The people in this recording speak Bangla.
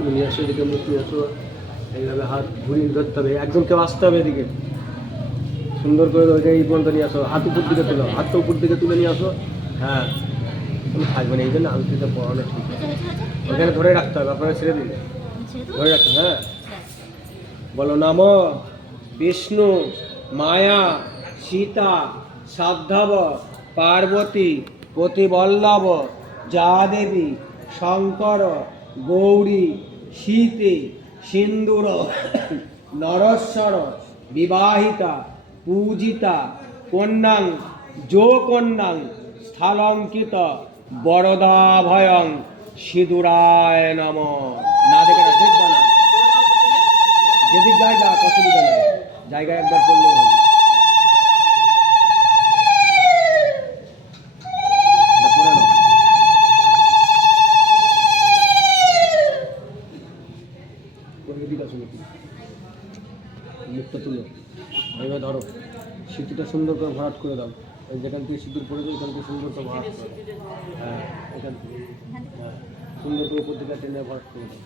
তুমি নিয়ে আসো, এদিকে মুখ নিয়ে আসো, এইভাবে হাত ঘুরিয়ে ধরতে হবে, একদম কেউ আসতে হবে এদিকে, সুন্দর করে ওইটা এই পর্যন্ত নিয়ে আসো, হাত উপর দিকে তোলো, হাতটা উপর দিকে তুলে নিয়ে আসো। হ্যাঁ, তুমি থাকবে না, এই জন্য আংটিটা পড়ানো ঠিক, ওখানে ধরে রাখতে হবে, আপনারা ছেড়ে দিলে ধরে রাখতে। হ্যাঁ, বলো নম বিষ্ণু মায়া সীতা সাধ্যাব পার্বতী প্রতিবল্লভ যা দেবী শঙ্কর গৌরী সীতে সিন্দুর নরস্বর বিবাহিতা পূজিতা কন্যাং যো কন্যাং স্থলঙ্কিত বরদাভয়ং সিঁদুরায় নম। না দেখে না, দেখবা না, যেদিক জায়গা অসুবিধা নেই, জায়গায় একবার করলেই হবে। এটা পড়ে নাও, এদিকে আসো, মুখটা তুলো, এইভাবে ধরো, সিঁথিটা সুন্দর করে ভরাট করে দাও, ওই যেখান থেকে সিঁদুর পড়ে যায় ওখান থেকে সুন্দর করে ভরাট করো। হ্যাঁ, এখান থেকে, হ্যাঁ, সুন্দর করে উপর দিকে টেনে ভরাট করে দাও।